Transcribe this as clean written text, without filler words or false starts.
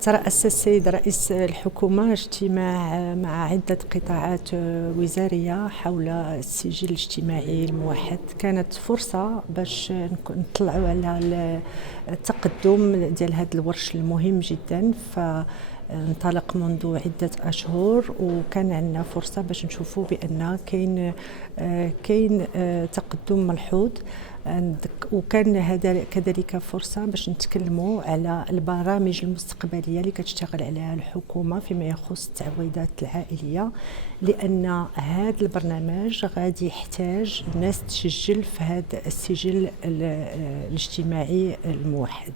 ترأس السيد رئيس الحكومة اجتماع مع عدة قطاعات وزارية حول السجل الاجتماعي الموحد. كانت فرصة باش نطلعوا على التقدم ديال هذا الورش المهم جدا، انطلق منذ عدة أشهر وكان عندنا فرصة باش نشوفوا بأن كاين تقدم ملحوظ، وكان هذا كذلك فرصة باش نتكلموا على البرامج المستقبلية اللي كتشتغل عليها الحكومة فيما يخص التعويضات العائلية، لأن هذا البرنامج غادي يحتاج الناس تسجل في هذا السجل الاجتماعي الموحد.